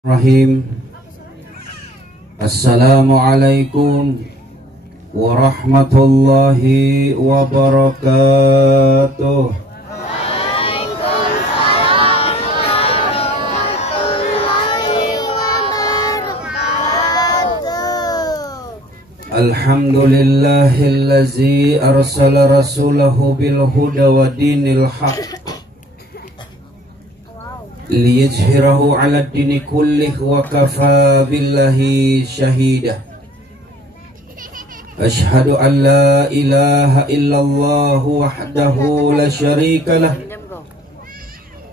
Rahim. Assalamualaikum warahmatullahi wabarakatuh. Waalaikumsalam warahmatullahi wabarakatuh. Alhamdulillahillazi arsala rasulahu bil huda wa dinil haq liyajhirahu ala dini kullih wa kafa billahi syahida. Ashhadu an la ilaha illallah wahdahu la syarika lah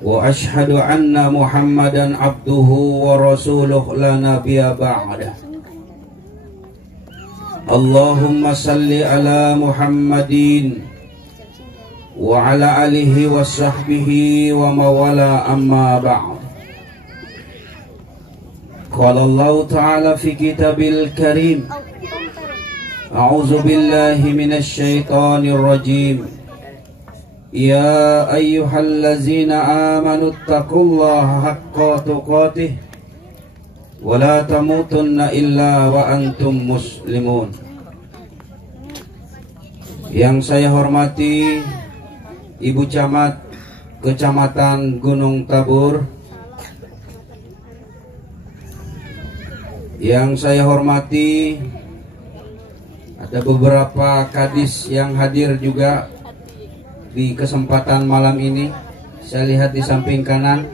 wa ashhadu anna muhammadan abduhu wa rasuluh la nabiyya ba'dah. Allahumma salli ala muhammadin wa ala alihi wa sahbihi wa mawala amma ba'd. Qala Allah ta'ala fi kitabil karim, a'udzu billahi minasy syaithanir rajim. Ya ayyuhallazina amanu taqullaha haqqa tuqatih wa la tamutunna illa wa antum muslimun. Yang saya hormati Ibu Camat Kecamatan Gunung Tabur, yang saya hormati ada beberapa kadis yang hadir juga di kesempatan malam ini. Saya lihat di samping kanan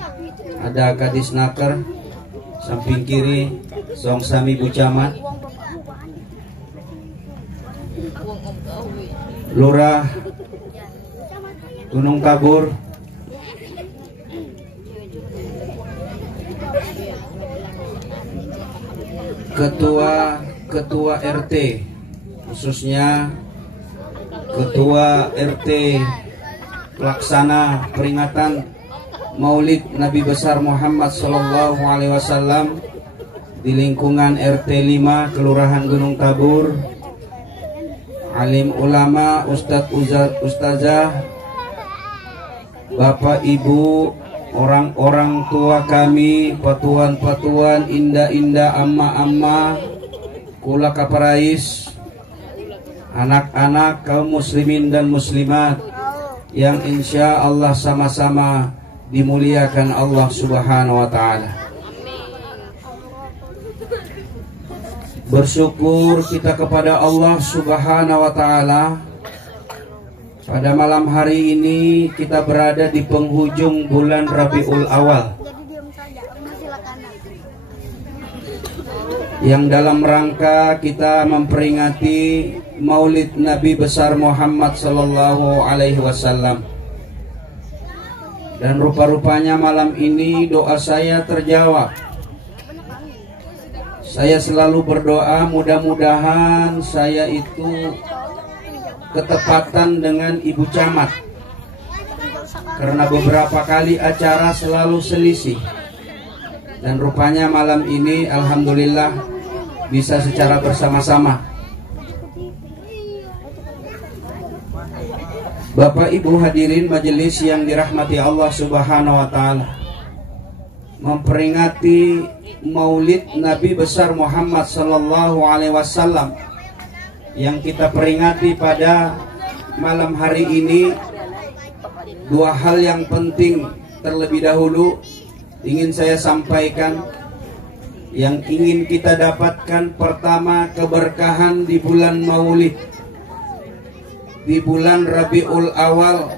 ada kadis Naker, samping kiri Song Sami Bu Camat, Lurah Gunung Tabur, ketua RT, khususnya ketua RT pelaksana peringatan Maulid Nabi besar Muhammad Sallallahu Alaihi Wasallam di lingkungan RT 5 Kelurahan Gunung Tabur, alim ulama, ustazah, Bapak Ibu, orang-orang tua kami, patuan-patuan, indah-indah, amma-amma, kula kaparais, anak-anak kaum muslimin dan muslimat yang insya Allah sama-sama dimuliakan Allah Subhanahu wa Ta'ala. Bersyukur kita kepada Allah Subhanahu wa Ta'ala. Pada malam hari ini kita berada di penghujung bulan Rabiul Awal, yang dalam rangka kita memperingati Maulid Nabi besar Muhammad Sallallahu Alaihi Wasallam. Dan rupa-rupanya malam ini doa saya terjawab. Saya selalu berdoa mudah-mudahan saya itu ketepatan dengan Ibu Camat, karena beberapa kali acara selalu selisih, dan rupanya malam ini alhamdulillah bisa secara bersama-sama. Bapak Ibu hadirin majelis yang dirahmati Allah Subhanahu wa Ta'ala, memperingati Maulid Nabi besar Muhammad Sallallahu Alaihi Wasallam yang kita peringati pada malam hari ini, dua hal yang penting terlebih dahulu ingin saya sampaikan, yang ingin kita dapatkan. Pertama, keberkahan di bulan Maulid, di bulan Rabiul Awal,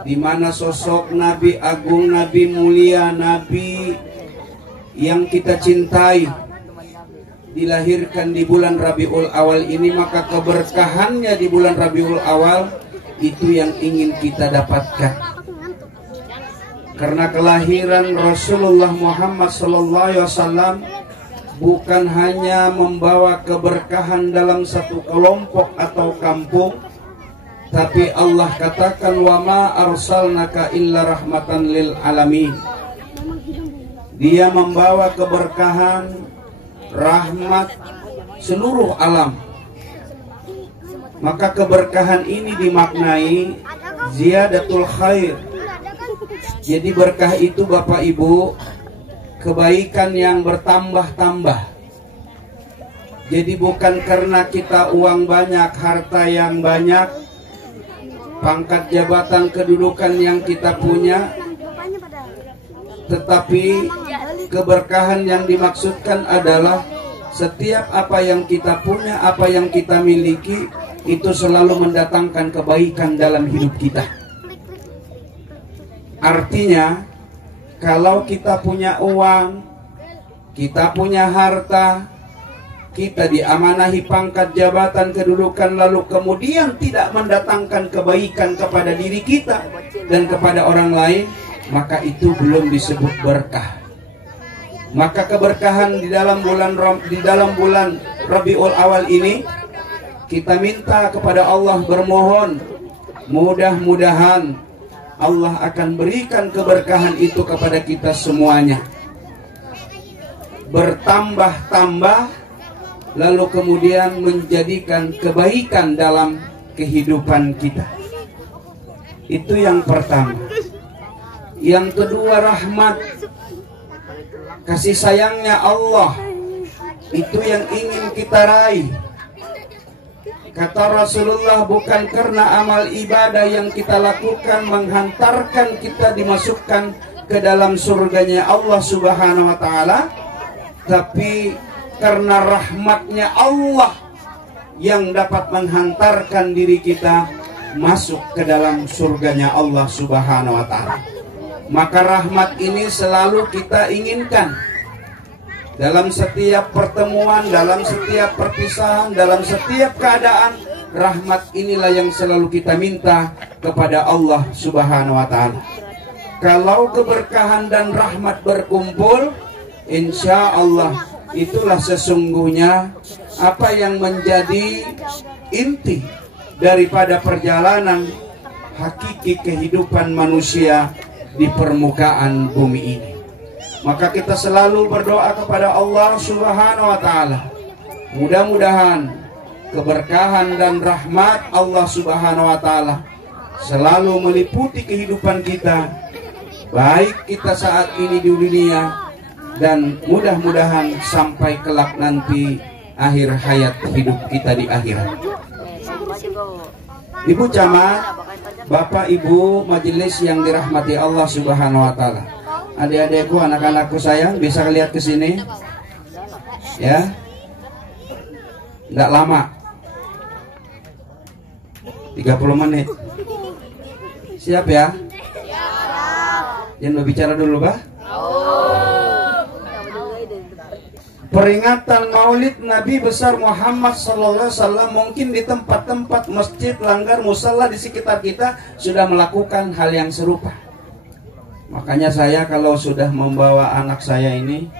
di mana sosok Nabi agung, Nabi mulia, Nabi yang kita cintai dilahirkan di bulan Rabiul Awal ini. Maka keberkahannya di bulan Rabiul Awal itu yang ingin kita dapatkan, karena kelahiran Rasulullah Muhammad Sallallahu Alaihi Wasallam bukan hanya membawa keberkahan dalam satu kelompok atau kampung, tapi Allah katakan wa ma arsalnaka illa rahmatan lil alamin. Dia membawa keberkahan, rahmat seluruh alam. Maka keberkahan ini dimaknai ziyadatul khair. Jadi berkah itu Bapak Ibu kebaikan yang bertambah-tambah. Jadi bukan karena kita uang banyak, harta yang banyak, pangkat jabatan kedudukan yang kita punya, tetapi keberkahan yang dimaksudkan adalah setiap apa yang kita punya, apa yang kita miliki, itu selalu mendatangkan kebaikan dalam hidup kita. Artinya, kalau kita punya uang, kita punya harta, kita diamanahi pangkat jabatan kedudukan, lalu kemudian tidak mendatangkan kebaikan kepada diri kita dan kepada orang lain, maka itu belum disebut berkah. Maka keberkahan di dalam bulan Rabiul Awal ini, kita minta kepada Allah, bermohon mudah-mudahan Allah akan berikan keberkahan itu kepada kita semuanya, bertambah-tambah, lalu kemudian menjadikan kebaikan dalam kehidupan kita. Itu yang pertama. Yang kedua, rahmat, kasih sayangnya Allah, itu yang ingin kita raih. Kata Rasulullah, bukan karena amal ibadah yang kita lakukan menghantarkan kita dimasukkan ke dalam surganya Allah Subhanahu wa Ta'ala, tapi karena rahmatnya Allah yang dapat menghantarkan diri kita masuk ke dalam surganya Allah Subhanahu wa Ta'ala. Maka rahmat ini selalu kita inginkan dalam setiap pertemuan, dalam setiap perpisahan, dalam setiap keadaan. Rahmat inilah yang selalu kita minta kepada Allah Subhanahu wa Ta'ala. Kalau keberkahan dan rahmat berkumpul, insya Allah itulah sesungguhnya apa yang menjadi inti daripada perjalanan hakiki kehidupan manusia di permukaan bumi ini. Maka kita selalu berdoa kepada Allah Subhanahu wa Ta'ala, mudah-mudahan keberkahan dan rahmat Allah Subhanahu wa Ta'ala selalu meliputi kehidupan kita, baik kita saat ini di dunia, dan mudah-mudahan sampai kelak nanti akhir hayat hidup kita di akhirat. Ibu camat, Bapak Ibu majelis yang dirahmati Allah Subhanahu wa Ta'ala, adik-adikku, anak-anakku sayang, bisa lihat ke sini ya. Tidak lama, 30 menit. Siap ya? Jangan berbicara dulu, Bah. Peringatan Maulid Nabi besar Muhammad SAW mungkin di tempat-tempat masjid, langgar, musala di sekitar kita sudah melakukan hal yang serupa. Makanya saya kalau sudah membawa anak saya ini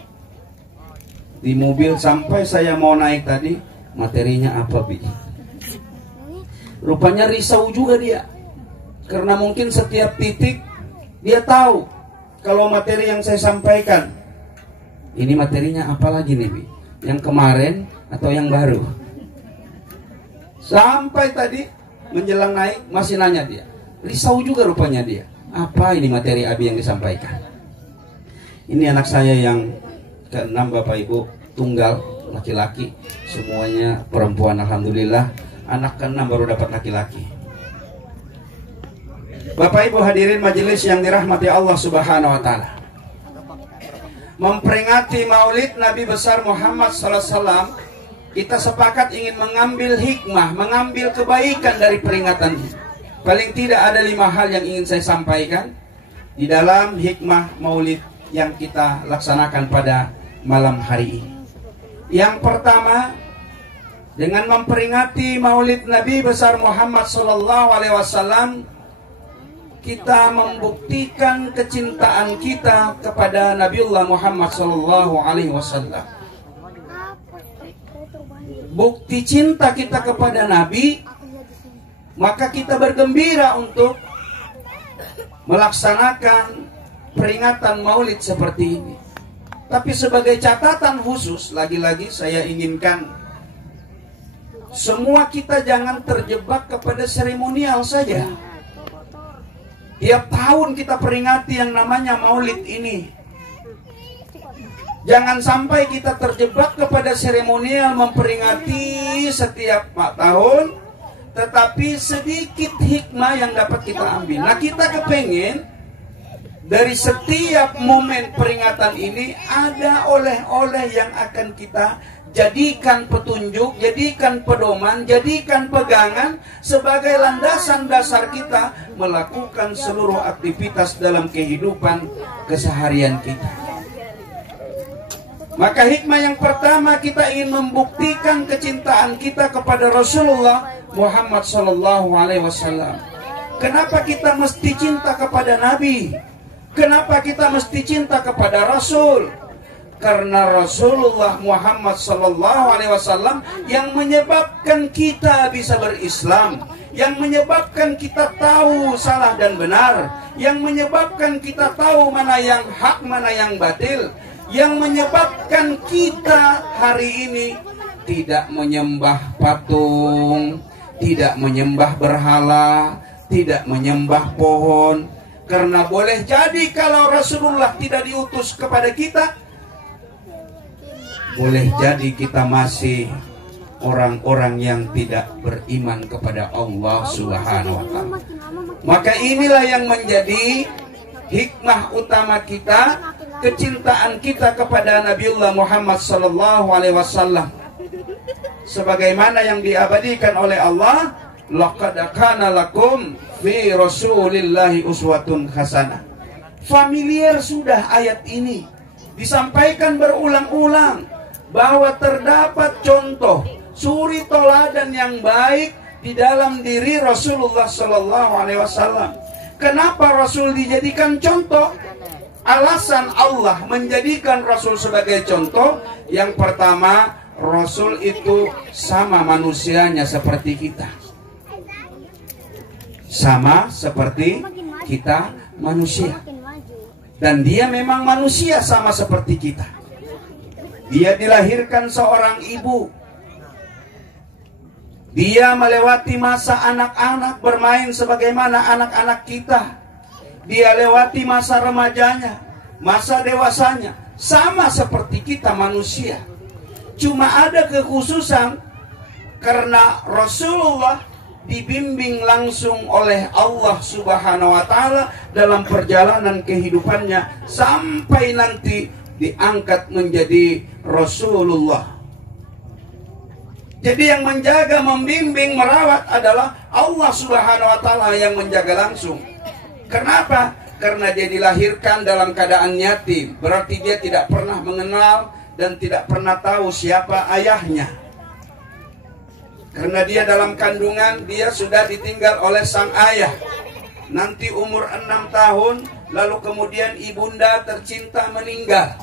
di mobil, sampai saya mau naik tadi, materinya apa, Bi? Rupanya risau juga dia, karena mungkin setiap titik dia tahu kalau materi yang saya sampaikan ini materinya apa lagi nih, Bi? Yang kemarin atau yang baru? Sampai tadi menjelang naik masih nanya dia. Risau juga rupanya dia. Apa ini materi Abi yang disampaikan? Ini anak saya yang ke-6, Bapak Ibu, tunggal, laki-laki. Semuanya perempuan, alhamdulillah. Anak ke-6 baru dapat laki-laki. Bapak Ibu hadirin majelis yang dirahmati Allah Subhanahu wa Ta'ala, memperingati Maulid Nabi besar Muhammad SAW, kita sepakat ingin mengambil hikmah, mengambil kebaikan dari peringatan ini. Paling tidak ada 5 hal yang ingin saya sampaikan di dalam hikmah Maulid yang kita laksanakan pada malam hari ini. Yang pertama, dengan memperingati Maulid Nabi besar Muhammad SAW, kita membuktikan kecintaan kita kepada Nabiullah Muhammad SAW. Bukti cinta kita kepada Nabi, maka kita bergembira untuk melaksanakan peringatan Maulid seperti ini. Tapi sebagai catatan khusus, lagi-lagi saya inginkan semua kita jangan terjebak kepada seremonial saja. Tiap tahun kita peringati yang namanya Maulid ini. Jangan sampai kita terjebak kepada seremonial memperingati setiap tahun, tetapi sedikit hikmah yang dapat kita ambil. Nah, kita kepengen dari setiap momen peringatan ini ada oleh-oleh yang akan kita jadikan petunjuk, jadikan pedoman, jadikan pegangan sebagai landasan dasar kita melakukan seluruh aktivitas dalam kehidupan keseharian kita. Maka hikmah yang pertama, kita ingin membuktikan kecintaan kita kepada Rasulullah Muhammad SAW. Kenapa kita mesti cinta kepada Nabi? Kenapa kita mesti cinta kepada Rasul? Karena Rasulullah Muhammad SAW yang menyebabkan kita bisa berislam, yang menyebabkan kita tahu salah dan benar, yang menyebabkan kita tahu mana yang hak, mana yang batil, yang menyebabkan kita hari ini tidak menyembah patung, tidak menyembah berhala, tidak menyembah pohon. Karena boleh jadi kalau Rasulullah tidak diutus kepada kita, boleh jadi kita masih orang-orang yang tidak beriman kepada Allah Subhanahu wa Ta'ala. Maka inilah yang menjadi hikmah utama kita, kecintaan kita kepada Nabiullah Muhammad SAW. Sebagaimana yang diabadikan oleh Allah, laqad kana lakum fi Rasulillahi uswatun hasanah. Familiar sudah ayat ini, disampaikan berulang-ulang bahwa terdapat contoh suri toladan yang baik di dalam diri Rasulullah SAW. Kenapa Rasul dijadikan contoh? Alasan Allah menjadikan Rasul sebagai contoh, yang pertama, Rasul itu sama manusianya seperti kita. Sama seperti kita manusia. Dan dia memang manusia sama seperti kita. Dia dilahirkan seorang ibu. Dia melewati masa anak-anak, bermain sebagaimana anak-anak kita. Dia lewati masa remajanya, masa dewasanya, sama seperti kita manusia. Cuma ada kekhususan karena Rasulullah dibimbing langsung oleh Allah Subhanahu wa Ta'ala dalam perjalanan kehidupannya sampai nanti diangkat menjadi Rasulullah. Jadi yang menjaga, membimbing, merawat adalah Allah Subhanahu wa Ta'ala yang menjaga langsung. Kenapa? Karena dia dilahirkan dalam keadaan yatim. Berarti dia tidak pernah mengenal dan tidak pernah tahu siapa ayahnya. Karena dia dalam kandungan, dia sudah ditinggal oleh sang ayah. Nanti umur 6 tahun, lalu kemudian ibunda tercinta meninggal.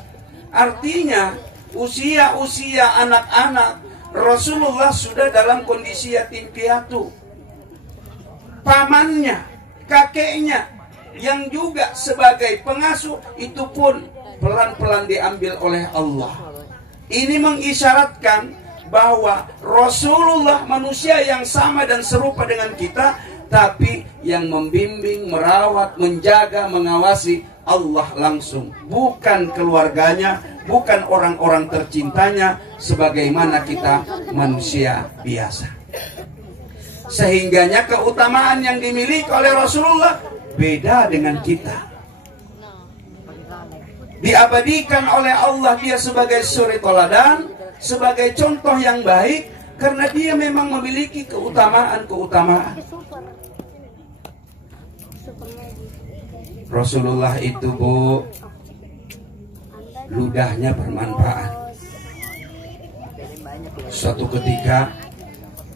Artinya, usia-usia anak-anak, Rasulullah sudah dalam kondisi yatim piatu. Pamannya, kakeknya, yang juga sebagai pengasuh, itu pun pelan-pelan diambil oleh Allah. Ini mengisyaratkan bahwa Rasulullah manusia yang sama dan serupa dengan kita, tapi yang membimbing, merawat, menjaga, mengawasi Allah langsung, bukan keluarganya, bukan orang-orang tercintanya, sebagaimana kita manusia biasa. Sehingganya keutamaan yang dimiliki oleh Rasulullah beda dengan kita. Diabadikan oleh Allah dia sebagai suri toladan, sebagai contoh yang baik, karena dia memang memiliki keutamaan-keutamaan. Rasulullah itu, Bu, ludahnya bermanfaat. Suatu ketika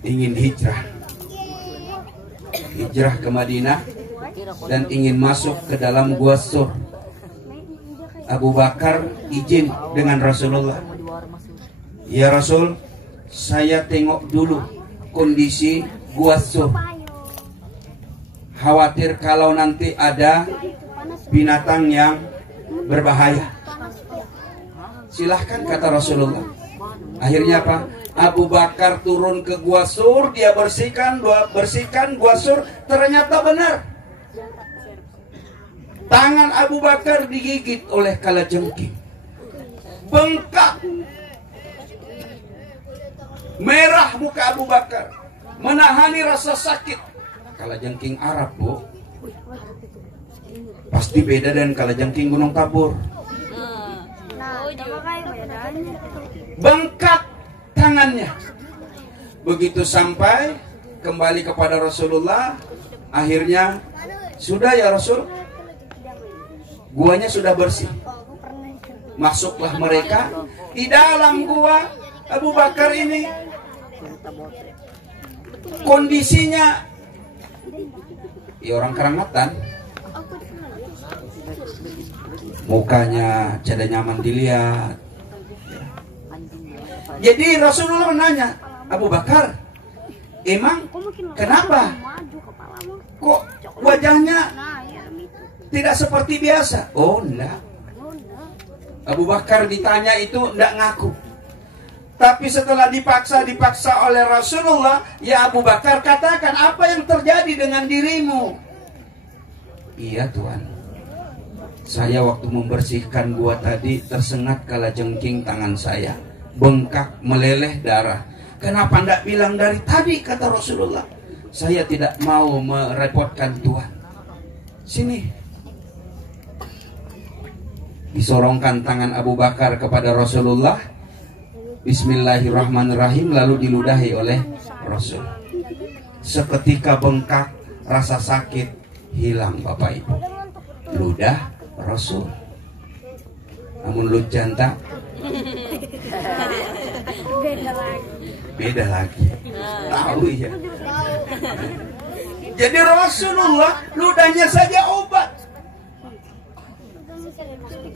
ingin hijrah ke Madinah dan ingin masuk ke dalam Gua Sur. Abu Bakar izin dengan Rasulullah. Ya Rasul, saya tengok dulu kondisi Gua Sur. Khawatir kalau nanti ada binatang yang berbahaya. Silahkan, kata Rasulullah. Akhirnya apa? Abu Bakar turun ke Gua Sur, dia bersihkan Gua Sur, ternyata benar. Tangan Abu Bakar digigit oleh kalajengking. bengkak, merah muka Abu Bakar, menahani rasa sakit. Kalajengking Arab, Bu, pasti beda dengan kalajengking Gunung Tabur. Bengkak tangannya. Begitu sampai kembali kepada Rasulullah, akhirnya, sudah ya Rasul, guanya sudah bersih. Masuklah mereka di dalam gua. Abu Bakar ini kondisinya ya orang keramatan, mukanya tidak nyaman dilihat. Jadi Rasulullah menanya, Abu Bakar, emang kenapa? Kok wajahnya tidak seperti biasa? Oh, enggak. Abu Bakar ditanya itu enggak ngaku. Tapi setelah dipaksa oleh Rasulullah, ya Abu Bakar, katakan apa yang terjadi dengan dirimu? Iya Tuhan, saya waktu membersihkan gua tadi tersengat kalajengking tangan saya, bengkak meleleh darah. Kenapa ndak bilang dari tadi, kata Rasulullah. Saya tidak mau merepotkan Tuhan. Sini. Disorongkan tangan Abu Bakar kepada Rasulullah. Bismillahirrahmanirrahim, lalu diludahi oleh Rasul. Seketika bengkak, rasa sakit hilang Bapak Ibu. Ludah Rasul. Namun lu janta beda lagi. Tahu ya. Jadi Rasulullah ludahnya saja obat.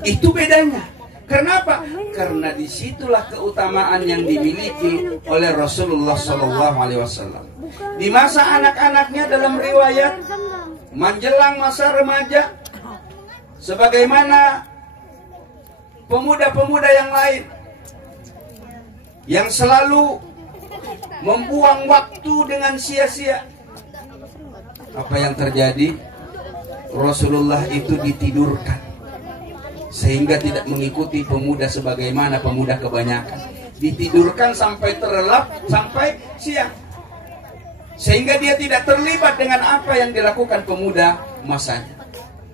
Itu bedanya. Kenapa? Karena disitulah keutamaan yang dimiliki oleh Rasulullah SAW. Di masa anak-anaknya dalam riwayat menjelang masa remaja, sebagaimana pemuda-pemuda yang lain yang selalu membuang waktu dengan sia-sia. Apa yang terjadi? Rasulullah itu ditidurkan, sehingga tidak mengikuti pemuda sebagaimana pemuda kebanyakan. Ditidurkan sampai terlelap, sampai siang, sehingga dia tidak terlibat dengan apa yang dilakukan pemuda masanya.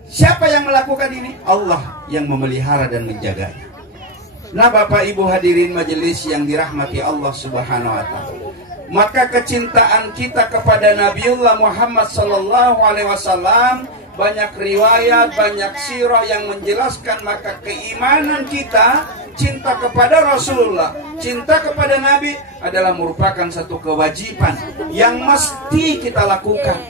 Siapa yang melakukan ini? Allah yang memelihara dan menjaganya. Nah Bapak Ibu hadirin majelis yang dirahmati Allah Subhanahu wa Ta'ala, maka kecintaan kita kepada Nabiullah Muhammad SAW, banyak riwayat, banyak sirah yang menjelaskan, maka keimanan kita, cinta kepada Rasulullah, cinta kepada Nabi adalah merupakan satu kewajiban yang mesti kita lakukan.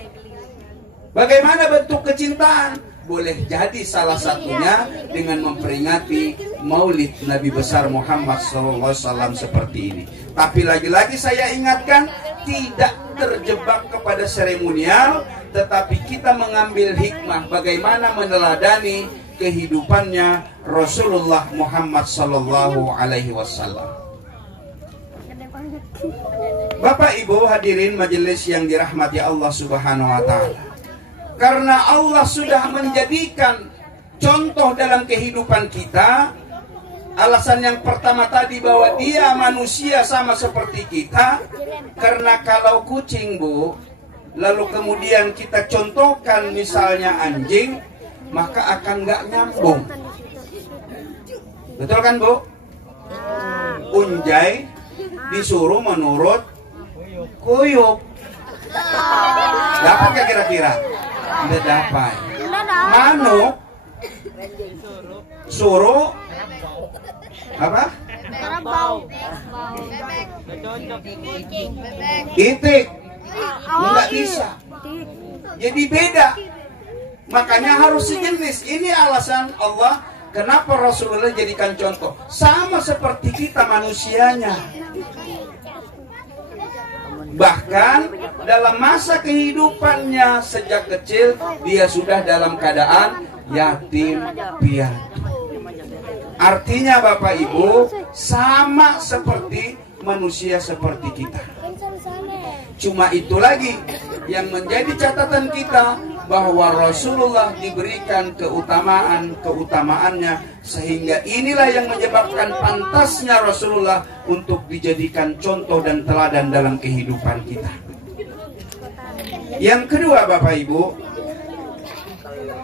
Bagaimana bentuk kecintaan? Boleh jadi salah satunya dengan memperingati Maulid Nabi besar Muhammad SAW seperti ini. Tapi lagi-lagi saya ingatkan, tidak terjebak kepada seremonial, tetapi kita mengambil hikmah bagaimana meneladani kehidupannya Rasulullah Muhammad SAW. Bapak Ibu hadirin majelis yang dirahmati Allah Subhanahu wa Ta'ala, karena Allah sudah menjadikan contoh dalam kehidupan kita. Alasan yang pertama tadi bahwa dia manusia sama seperti kita. Karena kalau kucing, Bu, lalu kemudian kita contohkan misalnya anjing, maka akan nggak nyambung. Betul kan, Bu? Unjai disuruh menurut kuyuk. Dapat gak kira-kira? Tidak dapat. Manuk suruh apa? Itik nggak bisa. Jadi beda. Makanya harus sejenis. Ini alasan Allah kenapa Rasulullah jadikan contoh. Sama seperti kita manusianya. Bahkan dalam masa kehidupannya sejak kecil, dia sudah dalam keadaan yatim piatu. Artinya Bapak Ibu, sama seperti manusia seperti kita. Cuma itu lagi yang menjadi catatan kita, bahwa Rasulullah diberikan keutamaannya, sehingga inilah yang menyebabkan pantasnya Rasulullah untuk dijadikan contoh dan teladan dalam kehidupan kita. Yang kedua, Bapak Ibu,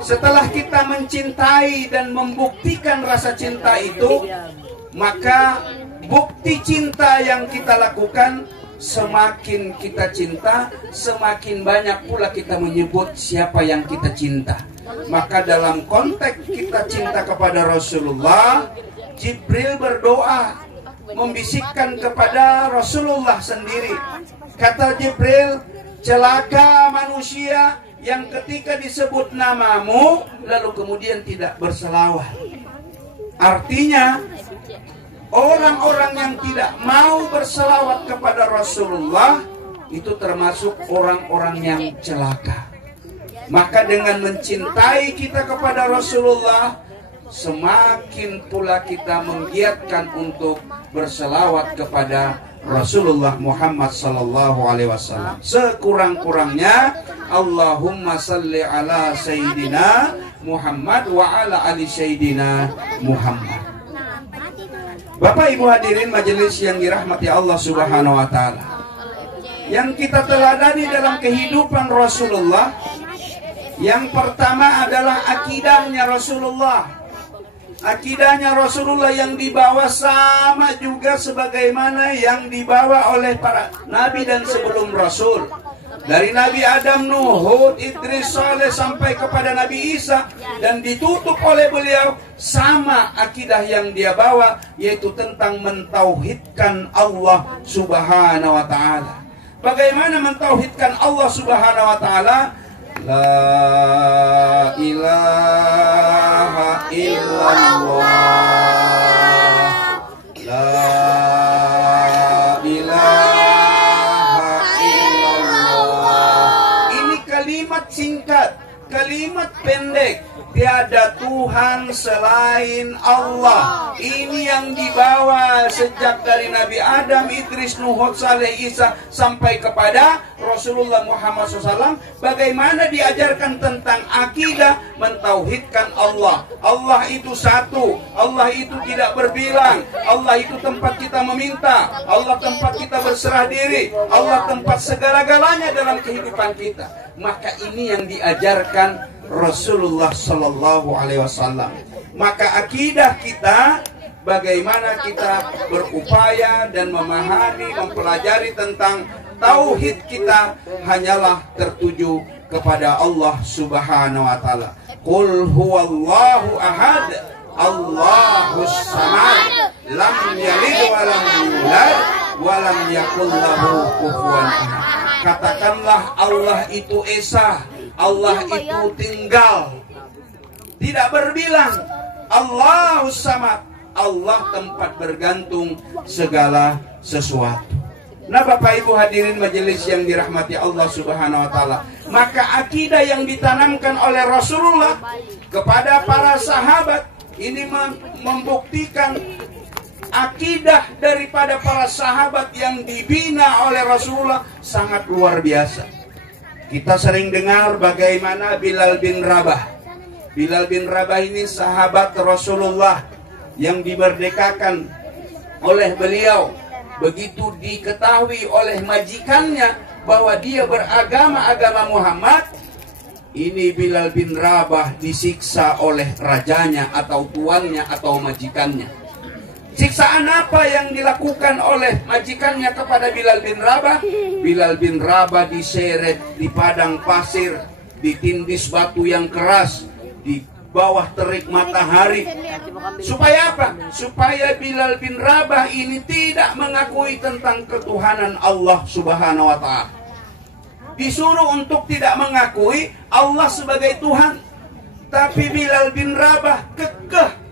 setelah kita mencintai dan membuktikan rasa cinta itu, maka bukti cinta yang kita lakukan, semakin kita cinta, semakin banyak pula kita menyebut siapa yang kita cinta. Maka dalam konteks kita cinta kepada Rasulullah, Jibril berdoa, membisikkan kepada Rasulullah sendiri. Kata Jibril, celaka manusia yang ketika disebut namamu, lalu kemudian tidak berselawat. Artinya, orang-orang yang tidak mau berselawat kepada Rasulullah itu termasuk orang-orang yang celaka. Maka dengan mencintai kita kepada Rasulullah, semakin pula kita menggiatkan untuk berselawat kepada Rasulullah Muhammad sallallahu alaihi wasallam. Sekurang-kurangnya Allahumma salli ala Sayyidina Muhammad wa ala ali Sayyidina Muhammad. Bapak Ibu hadirin majelis yang dirahmati Allah Subhanahu wa taala. Yang kita teladani dalam kehidupan Rasulullah, yang pertama adalah akidahnya Rasulullah. Akidahnya Rasulullah yang dibawa sama juga sebagaimana yang dibawa oleh para nabi dan sebelum Rasul. Dari Nabi Adam, Nuh, Hud, Idris, Saleh sampai kepada Nabi Isa, dan ditutup oleh beliau sama akidah yang dia bawa, yaitu tentang mentauhidkan Allah Subhanahu wa taala. Bagaimana mentauhidkan Allah Subhanahu wa taala? La ilaha illallah, la ilaha illallah. Ini kalimat singkat, kalimat pendek. Tiada Tuhan selain Allah. Ini yang dibawa sejak dari Nabi Adam, Idris, Nuh, Saleh, Isa sampai kepada Rasulullah Muhammad SAW. Bagaimana diajarkan tentang akidah mentauhidkan Allah. Allah itu satu, Allah itu tidak berbilang, Allah itu tempat kita meminta, Allah tempat kita berserah diri, Allah tempat segala-galanya dalam kehidupan kita. Maka ini yang diajarkan Rasulullah Sallallahu Alaihi Wasallam. Maka akidah kita, bagaimana kita berupaya dan memahami, mempelajari tentang tauhid kita, hanyalah tertuju kepada Allah Subhanahu Wa Taala. Qul huwallahu ahad, Allahus samad, lam yalid wa lam yulad wa lam yakul lahu kufuwan ahad. Katakanlah Allah itu esa, Allah itu tinggal, tidak berbilang. Allahus samad, Allah tempat bergantung segala sesuatu. Nah Bapak Ibu hadirin majelis yang dirahmati Allah Subhanahu wa taala, maka akidah yang ditanamkan oleh Rasulullah kepada para sahabat ini membuktikan akidah daripada para sahabat yang dibina oleh Rasulullah sangat luar biasa. Kita sering dengar bagaimana Bilal bin Rabah. Bilal bin Rabah ini sahabat Rasulullah yang dimerdekakan oleh beliau. Begitu diketahui oleh majikannya bahwa dia agama Muhammad, ini Bilal bin Rabah disiksa oleh rajanya atau tuannya atau majikannya. Siksaan apa yang dilakukan oleh majikannya kepada Bilal bin Rabah? Bilal bin Rabah diseret di padang pasir, ditindis batu yang keras, di bawah terik matahari. Supaya apa? Supaya Bilal bin Rabah ini tidak mengakui tentang ketuhanan Allah Subhanahu wa taala. Disuruh untuk tidak mengakui Allah sebagai Tuhan. Tapi Bilal bin Rabah kekeh,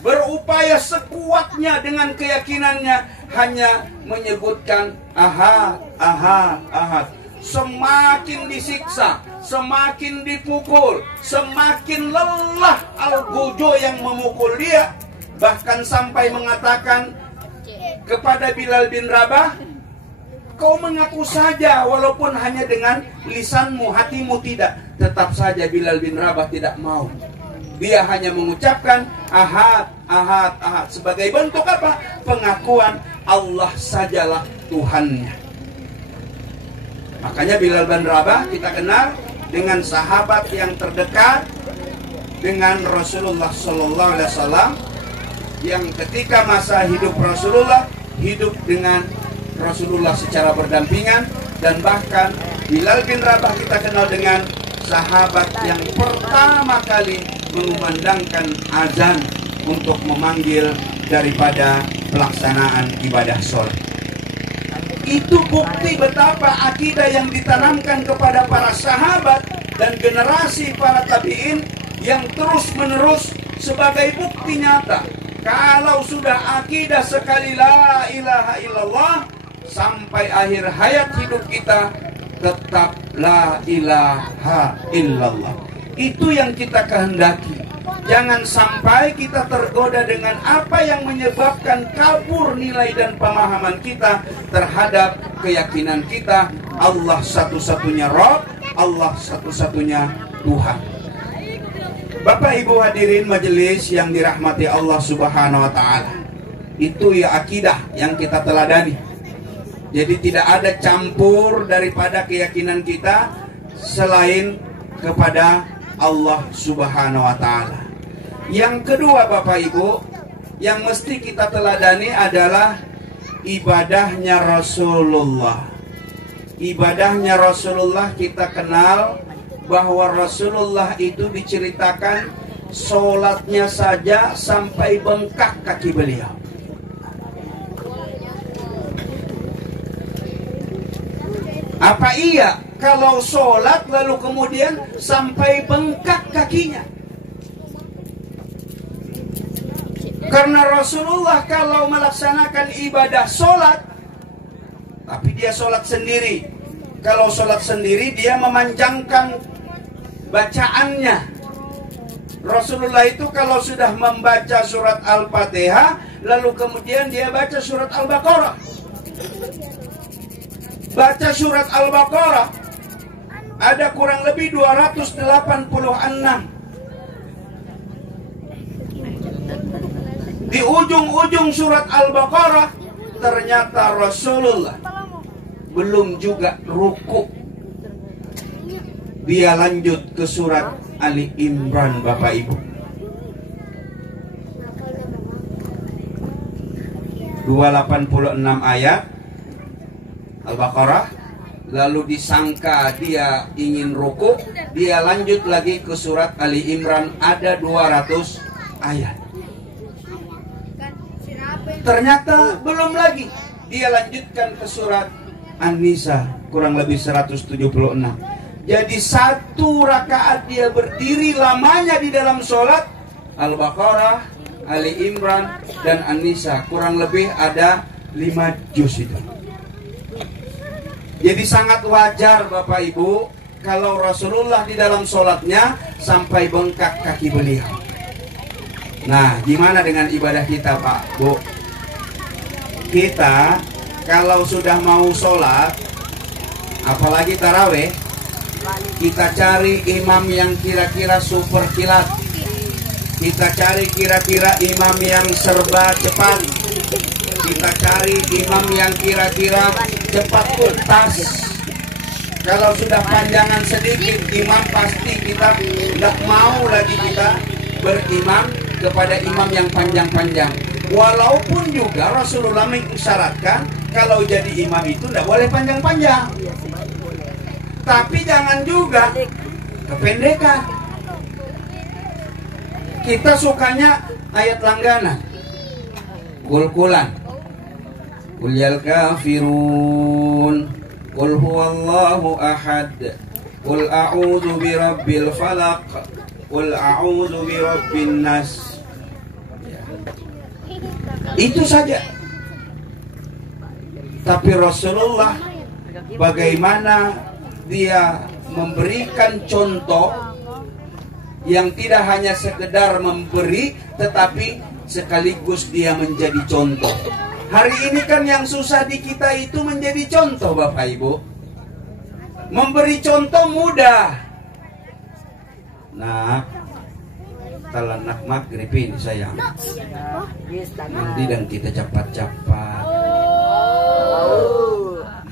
berupaya sekuatnya dengan keyakinannya, hanya menyebutkan ahad, ahad, ahad. Semakin disiksa, semakin dipukul, semakin lelah Al-Gujo yang memukul dia. Bahkan sampai mengatakan kepada Bilal bin Rabah, Engkau mengaku saja walaupun hanya dengan lisanmu, hatimu tidak. Tetap saja Bilal bin Rabah tidak mau. Dia hanya mengucapkan ahad, ahad, ahad. Sebagai bentuk apa? Pengakuan Allah sajalah Tuhannya. Makanya Bilal bin Rabah kita kenal dengan sahabat yang terdekat dengan Rasulullah Sallallahu Alaihi Wasallam, yang ketika masa hidup Rasulullah hidup dengan Rasulullah secara berdampingan. Dan bahkan Bilal bin Rabah kita kenal dengan sahabat yang pertama kali mengumandangkan azan untuk memanggil daripada pelaksanaan ibadah sholat. Itu bukti betapa akidah yang ditanamkan kepada para sahabat dan generasi para tabi'in yang terus menerus sebagai bukti nyata. Kalau sudah akidah sekali la ilaha illallah, sampai akhir hayat hidup kita tetap la ilaha illallah. Itu yang kita kehendaki. Jangan sampai kita tergoda dengan apa yang menyebabkan kabur nilai dan pemahaman kita terhadap keyakinan kita Allah satu-satunya Rabb, Allah satu-satunya Tuhan. Bapak Ibu hadirin majelis yang dirahmati Allah Subhanahu wa taala. Itu ya akidah yang kita teladani. Jadi tidak ada campur daripada keyakinan kita selain kepada Allah Subhanahu wa taala. Yang kedua Bapak Ibu, yang mesti kita teladani adalah ibadahnya Rasulullah. Ibadahnya Rasulullah kita kenal bahwa Rasulullah itu diceritakan sholatnya saja sampai bengkak kaki beliau. Apa iya kalau sholat lalu kemudian sampai bengkak kakinya? Karena Rasulullah kalau melaksanakan ibadah sholat, tapi dia sholat sendiri. Kalau sholat sendiri dia memanjangkan bacaannya. Rasulullah itu kalau sudah membaca surat Al-Fatihah, lalu kemudian dia baca surat Al-Baqarah. Baca surat Al-Baqarah ada kurang lebih 286. Di ujung-ujung surat Al-Baqarah ternyata Rasulullah belum juga ruku. Dia lanjut ke surat Ali Imran Bapak Ibu. 286 ayat Al-Baqarah. Lalu disangka dia ingin ruku, dia lanjut lagi ke surat Ali Imran, ada 200 ayat. Ternyata belum lagi. Dia lanjutkan ke surat An-Nisa, kurang lebih 176. Jadi satu rakaat dia berdiri lamanya di dalam sholat Al-Baqarah, Ali Imran, dan An-Nisa. Kurang lebih ada 5 juz itu. Jadi sangat wajar Bapak Ibu kalau Rasulullah di dalam sholatnya sampai bengkak kaki beliau. Nah, gimana dengan ibadah kita Pak, Bu? Kita kalau sudah mau sholat, apalagi taraweh, kita cari imam yang kira-kira super kilat. Kita cari kira-kira imam yang serba cepat. Kita cari imam yang kira-kira cepat tuntas. Kalau sudah panjangan sedikit imam, pasti kita tidak mau lagi kita berimam kepada imam yang panjang-panjang. Walaupun juga Rasulullah mengisyaratkan kalau jadi imam itu tidak boleh panjang-panjang. Tapi jangan juga kependekan. Kita sukanya ayat langganan, kul-kulan, kul yal kafirun, kul huwallahu ahad, kul a'udzu birabbil falaq, kul a'udzu birabbin nas. Itu saja. Tapi Rasulullah bagaimana dia memberikan contoh yang tidak hanya sekedar memberi, tetapi sekaligus dia menjadi contoh. Hari ini kan yang susah di kita itu menjadi contoh, Bapak Ibu. Memberi contoh mudah. Nah, talanak maghrib ini sayang. Mandi dan kita cepat-cepat.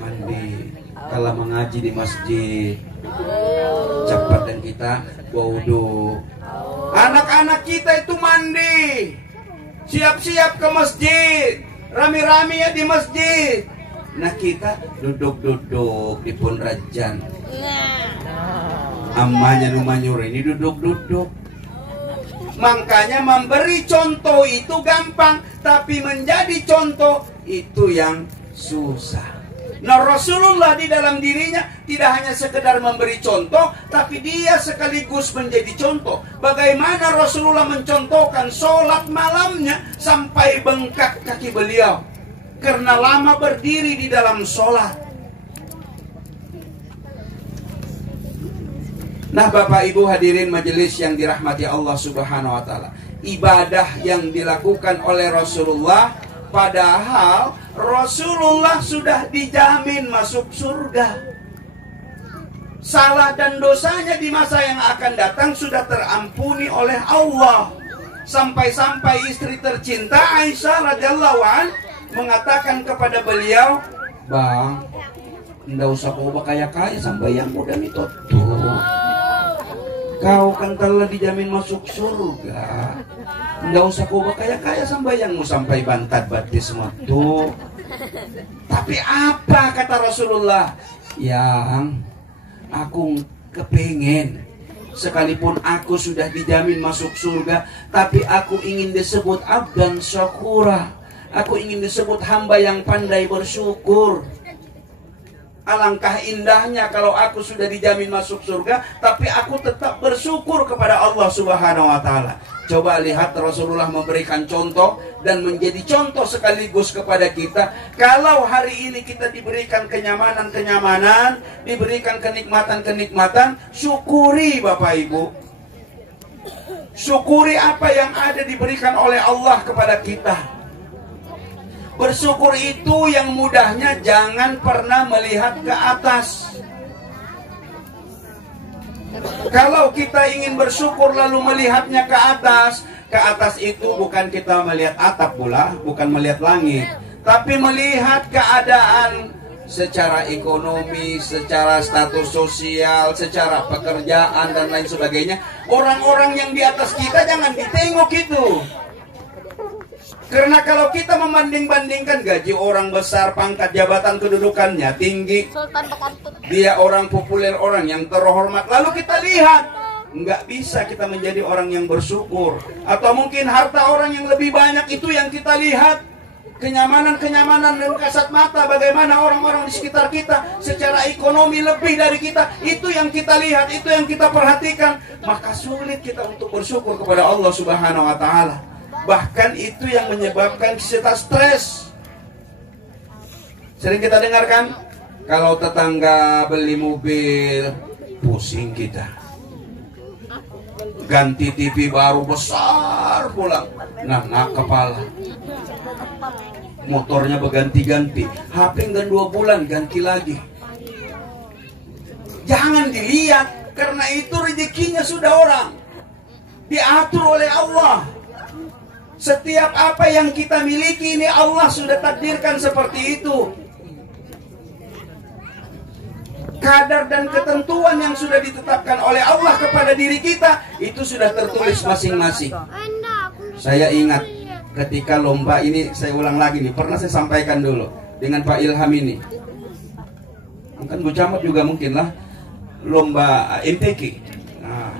Mandi. Kalau mengaji di masjid, cepat dan kita wudu. Anak-anak kita itu mandi, siap-siap ke masjid, rame-rame ya di masjid. Nah kita duduk-duduk di punrajan. Amanya numanyur ini duduk-duduk. Makanya memberi contoh itu gampang, tapi menjadi contoh itu yang susah. Nah Rasulullah di dalam dirinya tidak hanya sekedar memberi contoh, tapi dia sekaligus menjadi contoh. Bagaimana Rasulullah mencontohkan sholat malamnya sampai bengkak kaki beliau karena lama berdiri di dalam sholat. Nah Bapak Ibu hadirin majelis yang dirahmati Allah Subhanahu wa Ta'ala, ibadah yang dilakukan oleh Rasulullah, padahal Rasulullah sudah dijamin masuk surga. Salah dan dosanya di masa yang akan datang sudah terampuni oleh Allah. Sampai-sampai istri tercinta Aisyah radhiyallahu an mengatakan kepada beliau, "Bang, ndak usah kau kaya-kaya sampai yang muda itu tuh. Kau kan telah dijamin masuk surga. Nggak usah kau kaya-kaya sambayangmu sampai bantat batis semua tuh." Tapi apa kata Rasulullah? Yang aku kepengen, sekalipun aku sudah dijamin masuk surga, tapi aku ingin disebut abdan syakura. Aku ingin disebut hamba yang pandai bersyukur. Alangkah indahnya kalau aku sudah dijamin masuk surga, tapi aku tetap bersyukur kepada Allah Subhanahu wa Ta'ala. Coba lihat Rasulullah memberikan contoh dan menjadi contoh sekaligus kepada kita. Kalau hari ini kita diberikan kenyamanan-kenyamanan, diberikan kenikmatan-kenikmatan, syukuri Bapak Ibu. Syukuri apa yang ada diberikan oleh Allah kepada kita. Bersyukur itu yang mudahnya jangan pernah melihat ke atas. Kalau kita ingin bersyukur lalu melihatnya ke atas itu bukan kita melihat atap pula, bukan melihat langit, tapi melihat keadaan secara ekonomi, secara status sosial, secara pekerjaan dan lain sebagainya. Orang-orang yang di atas kita jangan ditengok itu. Karena kalau kita membanding-bandingkan gaji orang besar, pangkat jabatan kedudukannya tinggi, dia orang populer, orang yang terhormat, lalu kita lihat, nggak bisa kita menjadi orang yang bersyukur. Atau mungkin harta orang yang lebih banyak itu yang kita lihat, kenyamanan-kenyamanan dan kasat mata, bagaimana orang-orang di sekitar kita secara ekonomi lebih dari kita, itu yang kita lihat, itu yang kita perhatikan, maka sulit kita untuk bersyukur kepada Allah Subhanahu wa Ta'ala. Bahkan itu yang menyebabkan kita stres. Sering kita dengarkan, kalau tetangga beli mobil, pusing kita. Ganti TV baru besar pulang, nangak kepala. Motornya berganti-ganti, HP enggak 2 bulan ganti lagi. Jangan dilihat, karena itu rezekinya sudah orang, diatur oleh Allah. Setiap apa yang kita miliki ini Allah sudah takdirkan seperti itu. Kadar dan ketentuan yang sudah ditetapkan oleh Allah kepada diri kita itu sudah tertulis masing-masing. Saya ingat ketika lomba ini, saya ulang lagi nih, pernah saya sampaikan dulu dengan Pak Ilham ini. Kan Bu Camat juga mungkin lah, lomba MTQ. Nah,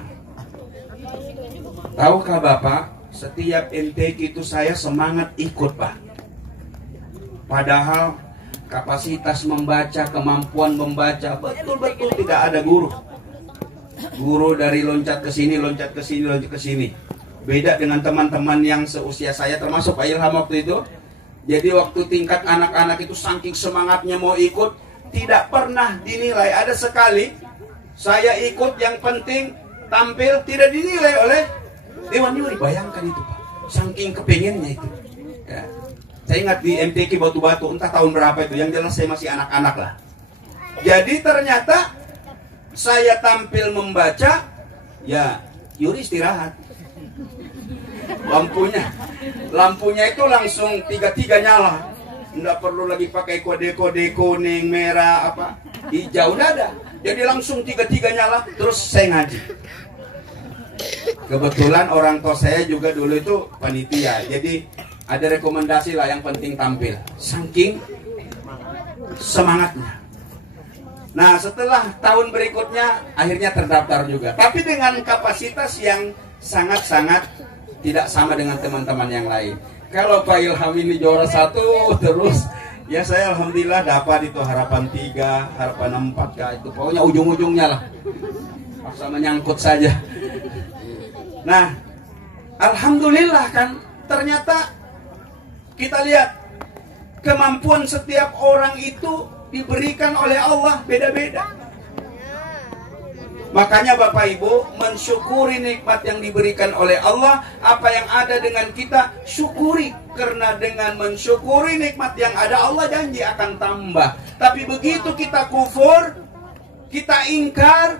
tahukah Bapak, setiap MTQ itu saya semangat ikut Pak. Padahal kapasitas membaca, kemampuan membaca betul-betul tidak ada guru. Guru dari loncat ke sini, loncat ke sini, loncat ke sini. Beda dengan teman-teman yang seusia saya, termasuk Pak Ilham waktu itu. Jadi waktu tingkat anak-anak itu saking semangatnya mau ikut, tidak pernah dinilai. Ada sekali saya ikut, yang penting tampil, tidak dinilai oleh Dewan Juri. Bayangkan itu Pak, saking kepengennya itu. Ya. Saya ingat di MTQ Batu-Batu, entah tahun berapa itu, yang jelas saya masih anak-anak lah. Jadi ternyata saya tampil membaca, ya Yuri istirahat. Lampunya itu langsung tiga-tiga nyala. Nggak perlu lagi pakai kode-kode kuning, merah, apa, hijau, nggak ada. Jadi langsung tiga-tiga nyala, terus saya ngaji. Kebetulan orang tua saya juga dulu itu panitia, jadi ada rekomendasi lah yang penting tampil. Saking semangatnya. Nah setelah tahun berikutnya akhirnya terdaftar juga, tapi dengan kapasitas yang sangat-sangat tidak sama dengan teman-teman yang lain. Kalau Pak Ilham ini juara 1 terus, ya saya alhamdulillah dapat itu harapan 3, harapan 4 kah itu, pokoknya ujung-ujungnya lah. Paksa menyangkut saja. Nah, alhamdulillah kan, ternyata kita lihat kemampuan setiap orang itu diberikan oleh Allah beda-beda. Makanya Bapak Ibu mensyukuri nikmat yang diberikan oleh Allah. Apa yang ada dengan kita syukuri, karena dengan mensyukuri nikmat yang ada Allah janji akan tambah. Tapi begitu kita kufur, kita ingkar,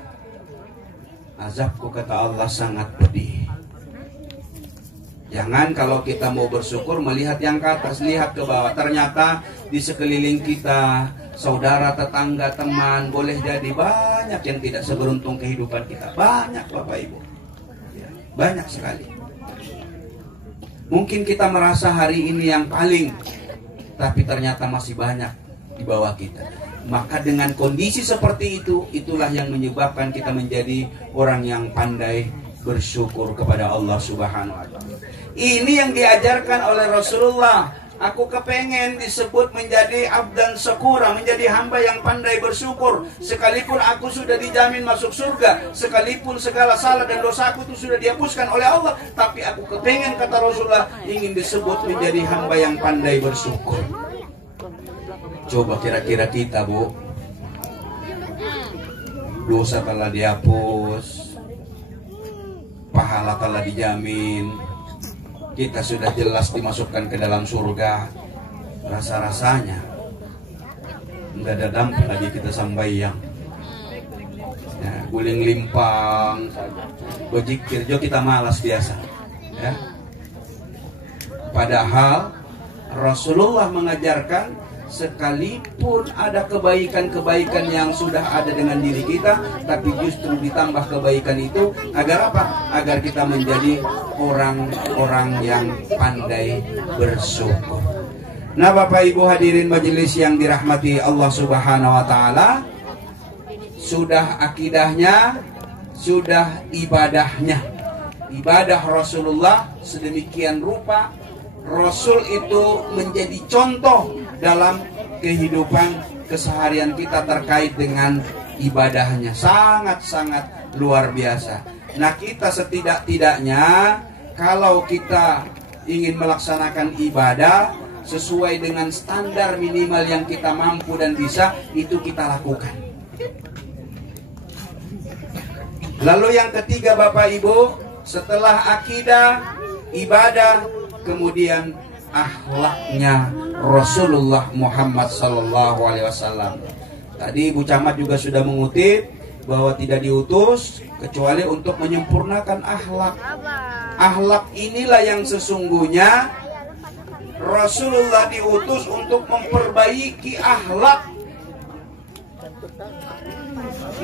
azabku kata Allah sangat pedih. Jangan kalau kita mau bersyukur melihat yang ke atas, lihat ke bawah. Ternyata di sekeliling kita, saudara, tetangga, teman, boleh jadi banyak yang tidak seberuntung kehidupan kita. Banyak Bapak Ibu, banyak sekali. Mungkin kita merasa hari ini yang paling, tapi ternyata masih banyak di bawah kita. Maka dengan kondisi seperti itu, itulah yang menyebabkan kita menjadi orang yang pandai bersyukur kepada Allah Subhanahu wa Ta'ala. Ini yang diajarkan oleh Rasulullah. Aku kepengen disebut menjadi abdan syakura, menjadi hamba yang pandai bersyukur. Sekalipun aku sudah dijamin masuk surga, sekalipun segala salah dan dosaku itu sudah dihapuskan oleh Allah, tapi aku kepengen, kata Rasulullah, ingin disebut menjadi hamba yang pandai bersyukur. Coba kira-kira kita, Bu, dosa telah dihapus, pahala telah dijamin, kita sudah jelas dimasukkan ke dalam surga. Rasa-rasanya nggak ada dampak lagi kita sambayang, ya, guling limpang, bejikir jo kita malas biasa, ya. Padahal Rasulullah mengajarkan sekalipun ada kebaikan-kebaikan yang sudah ada dengan diri kita, tapi justru ditambah kebaikan itu agar apa? Agar kita menjadi orang-orang yang pandai bersyukur. Nah Bapak Ibu hadirin majelis yang dirahmati Allah Subhanahu wa Ta'ala, sudah akidahnya, sudah ibadahnya. Ibadah Rasulullah sedemikian rupa, Rasul itu menjadi contoh dalam kehidupan keseharian kita terkait dengan ibadahnya. Sangat-sangat luar biasa. Nah kita setidak-tidaknya kalau kita ingin melaksanakan ibadah sesuai dengan standar minimal yang kita mampu dan bisa, itu kita lakukan. Lalu yang ketiga Bapak Ibu, setelah akidah, ibadah, kemudian akhlaknya Rasulullah Muhammad SAW. Tadi Ibu Camat juga sudah mengutip bahwa tidak diutus kecuali untuk menyempurnakan akhlak. Akhlak inilah yang sesungguhnya Rasulullah diutus untuk memperbaiki akhlak.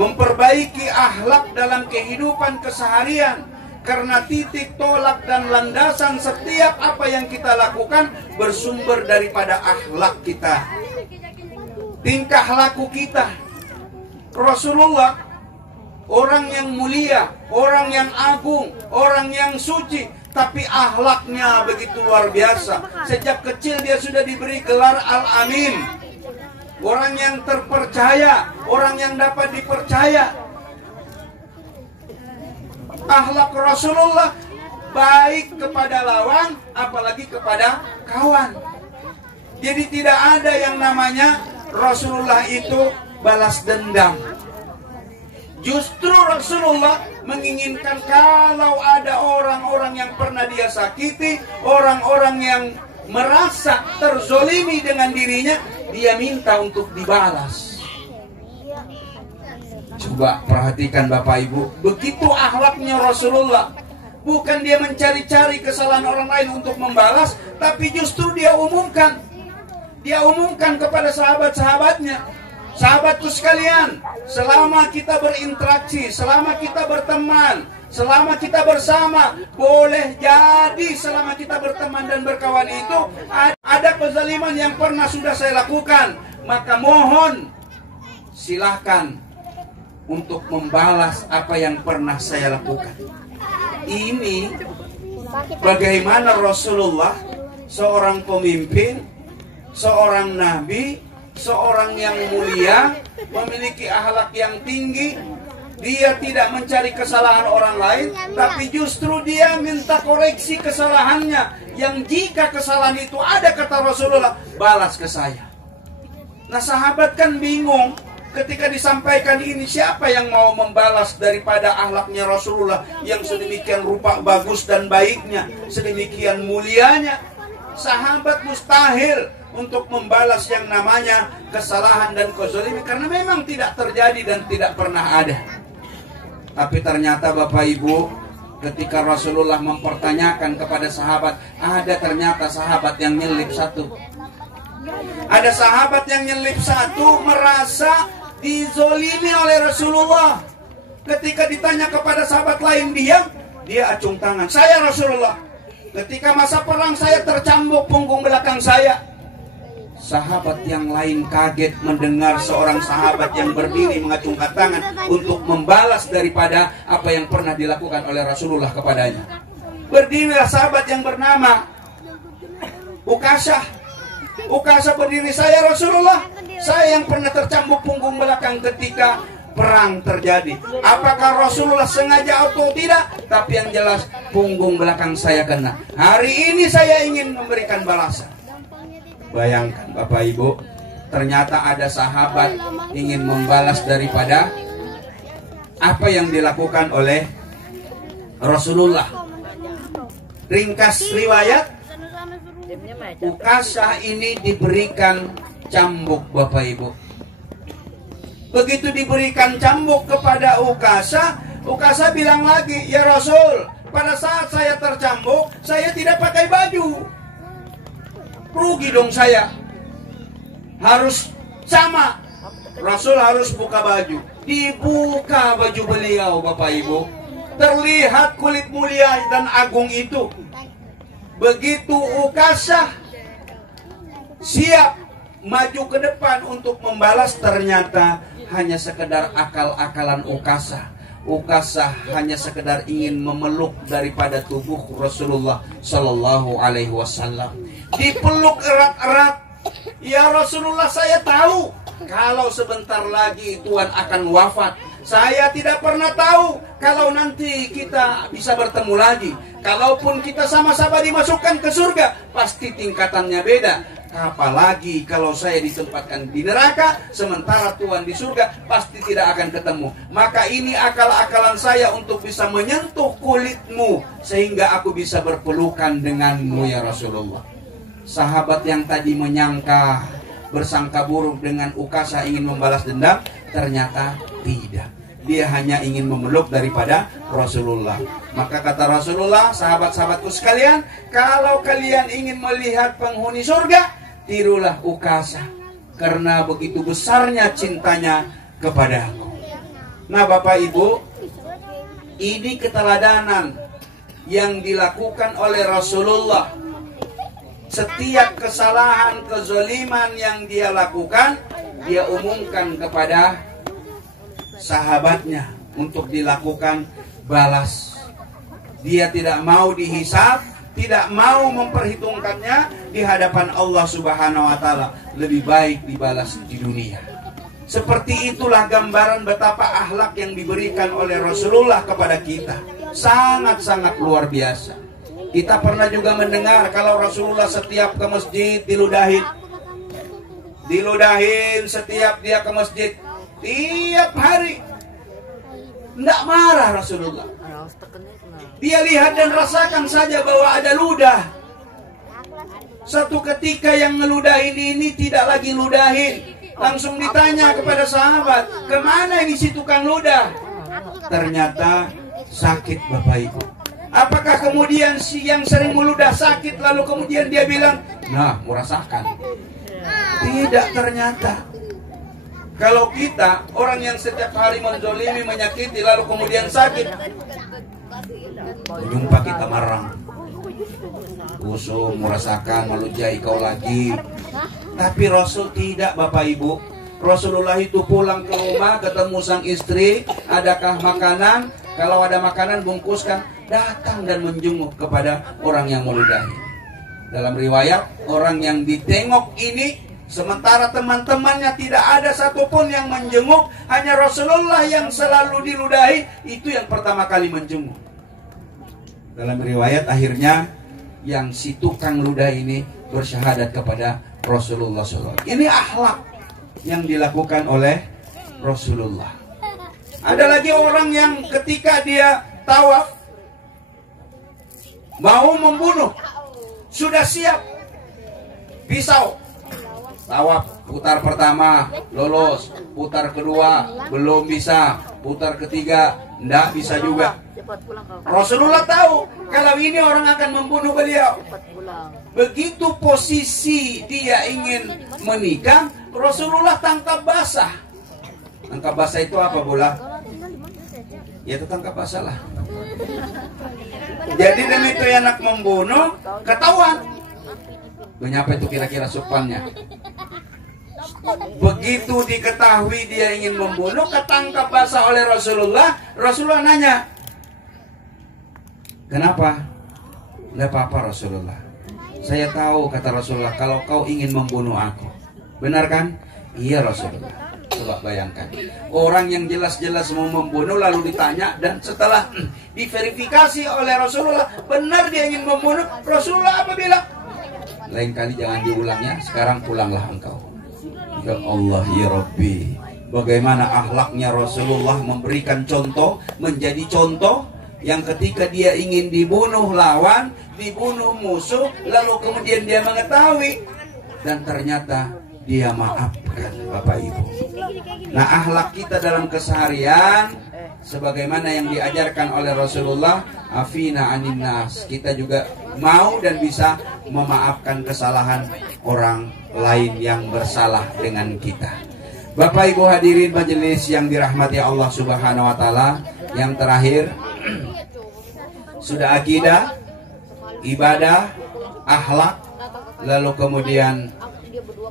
Memperbaiki akhlak dalam kehidupan keseharian. Karena titik tolak dan landasan setiap apa yang kita lakukan bersumber daripada akhlak kita, tingkah laku kita. Rasulullah orang yang mulia, orang yang agung, orang yang suci, tapi akhlaknya begitu luar biasa. Sejak kecil dia sudah diberi gelar Al-Amin, orang yang terpercaya, orang yang dapat dipercaya. Akhlak Rasulullah baik kepada lawan, apalagi kepada kawan. Jadi tidak ada yang namanya Rasulullah itu balas dendam. Justru Rasulullah menginginkan kalau ada orang-orang yang pernah dia sakiti, orang-orang yang merasa terzolimi dengan dirinya, dia minta untuk dibalas. Coba perhatikan Bapak Ibu, begitu akhlaknya Rasulullah. Bukan dia mencari-cari kesalahan orang lain untuk membalas, tapi justru dia umumkan. Dia umumkan kepada sahabat-sahabatnya. Sahabatku sekalian, selama kita berinteraksi, selama kita berteman, selama kita bersama, boleh jadi selama kita berteman dan berkawan itu ada kezaliman yang pernah sudah saya lakukan, maka mohon silahkan untuk membalas apa yang pernah saya lakukan. Ini bagaimana Rasulullah, seorang pemimpin, seorang nabi, seorang yang mulia, memiliki akhlak yang tinggi. Dia tidak mencari kesalahan orang lain, tapi justru dia minta koreksi kesalahannya. Yang jika kesalahan itu ada, kata Rasulullah, balas ke saya. Nah, sahabat kan bingung ketika disampaikan ini, siapa yang mau membalas daripada akhlaknya Rasulullah yang sedemikian rupa bagus dan baiknya, sedemikian mulianya. Sahabat mustahil untuk membalas yang namanya kesalahan dan kezaliman, karena memang tidak terjadi dan tidak pernah ada. Tapi ternyata Bapak Ibu, ketika Rasulullah mempertanyakan kepada sahabat, ada ternyata sahabat yang nyelip satu. Ada sahabat yang nyelip satu, merasa dizolimi oleh Rasulullah. Ketika ditanya kepada sahabat lain diam, dia acung tangan. Saya Rasulullah, ketika masa perang saya tercambuk punggung belakang saya. Sahabat yang lain kaget mendengar seorang sahabat yang berdiri mengacungkan tangan untuk membalas daripada apa yang pernah dilakukan oleh Rasulullah kepadanya. Berdirilah sahabat yang bernama Ukasah. Ukasah berdiri, saya Rasulullah, saya yang pernah tercambuk punggung belakang ketika perang terjadi. Apakah Rasulullah sengaja atau tidak? Tapi yang jelas punggung belakang saya kena. Hari ini saya ingin memberikan balasan. Bayangkan Bapak Ibu, ternyata ada sahabat ingin membalas daripada apa yang dilakukan oleh Rasulullah. Ringkas riwayat, Ukasah ini diberikan cambuk Bapak Ibu. Begitu diberikan cambuk kepada Ukasah, Ukasah bilang lagi, ya Rasul, pada saat saya tercambuk, saya tidak pakai baju. Rugi dong saya. Harus sama. Rasul harus buka baju. Dibuka baju beliau Bapak Ibu. Terlihat kulit mulia dan agung itu. Begitu Ukasah siap maju ke depan untuk membalas, ternyata hanya sekedar akal-akalan Ukasah. Ukasah hanya sekedar ingin memeluk daripada tubuh Rasulullah Shallallahu Alaihi Wasallam. Dipeluk erat-erat. Ya Rasulullah, saya tahu kalau sebentar lagi Tuhan akan wafat. Saya tidak pernah tahu kalau nanti kita bisa bertemu lagi. Kalaupun kita sama-sama dimasukkan ke surga, pasti tingkatannya beda. Apalagi kalau saya ditempatkan di neraka, sementara Tuhan di surga, pasti tidak akan ketemu. Maka ini akal-akalan saya untuk bisa menyentuh kulitmu, sehingga aku bisa berpelukan denganmu ya Rasulullah. Sahabat yang tadi menyangka, bersangka buruk dengan Ukasah ingin membalas dendam, ternyata tidak. Dia hanya ingin memeluk daripada Rasulullah. Maka kata Rasulullah, sahabat-sahabatku sekalian, kalau kalian ingin melihat penghuni surga, tirulah Ukasah, karena begitu besarnya cintanya kepada aku. Nah Bapak Ibu, ini keteladanan yang dilakukan oleh Rasulullah. Setiap kesalahan, kezaliman yang dia lakukan, dia umumkan kepada sahabatnya untuk dilakukan balas. Dia tidak mau dihisab, tidak mau memperhitungkannya di hadapan Allah Subhanahu wa taala. Lebih baik dibalas di dunia. Seperti itulah gambaran betapa akhlak yang diberikan oleh Rasulullah kepada kita. Sangat-sangat luar biasa. Kita pernah juga mendengar kalau Rasulullah setiap ke masjid diludahin. Diludahin setiap dia ke masjid. Tiap hari. Tidak marah Rasulullah. Dia lihat dan rasakan saja bahwa ada ludah. Satu ketika yang ngeludahin ini tidak lagi ludahin. Langsung ditanya kepada sahabat, kemana ini si tukang ludah? Ternyata sakit Bapak Ibu. Apakah kemudian si yang sering meludah sakit lalu kemudian dia bilang, nah merasakan? Tidak, ternyata. Kalau kita, orang yang setiap hari menzolimi, menyakiti lalu kemudian sakit, jumpa kita marah, kusum, merasakan, melujai kau lagi. Tapi Rasul tidak Bapak Ibu. Rasulullah itu pulang ke rumah, ketemu sang istri, adakah makanan? Kalau ada makanan bungkuskan, datang dan menjenguk kepada orang yang meludahi. Dalam riwayat, orang yang ditengok ini, sementara teman-temannya tidak ada satupun yang menjenguk, hanya Rasulullah yang selalu diludahi, itu yang pertama kali menjenguk. Dalam riwayat akhirnya yang si tukang ludah ini bersyahadat kepada Rasulullah SAW. Ini akhlak yang dilakukan oleh Rasulullah. Ada lagi orang yang ketika dia tawaf mau membunuh, sudah siap pisau. Tawaf putar pertama lolos, putar kedua belum bisa, putar ketiga tidak bisa juga. Rasulullah tahu kalau ini orang akan membunuh beliau. Begitu posisi dia ingin menikah, Rasulullah tangkap basah. Tangkap basah itu apa bola? Ya itu tangkap basah lah. Jadi demi itu anak membunuh, ketahuan. Menyapa itu kira-kira supannya. Begitu diketahui dia ingin membunuh, ketangkap basah oleh Rasulullah. Rasulullah nanya, kenapa? Tidak apa-apa Rasulullah. Saya tahu kata Rasulullah kalau kau ingin membunuh aku. Benar kan? Iya Rasulullah. Coba bayangkan, orang yang jelas-jelas mau membunuh lalu ditanya, dan setelah diverifikasi oleh Rasulullah benar dia ingin membunuh, Rasulullah apa bilang? Lain kali jangan diulangnya, sekarang pulanglah engkau. Ya Allah ya Rabbi, bagaimana akhlaknya Rasulullah memberikan contoh, menjadi contoh yang ketika dia ingin dibunuh lawan, dibunuh musuh, lalu kemudian dia mengetahui dan ternyata dia maafkan Bapak Ibu. Nah, akhlak kita dalam keseharian sebagaimana yang diajarkan oleh Rasulullah, afina anin nas, kita juga mau dan bisa memaafkan kesalahan orang lain yang bersalah dengan kita. Bapak Ibu hadirin majelis yang dirahmati Allah Subhanahu wa taala, yang terakhir sudah akidah, ibadah, akhlak, lalu kemudian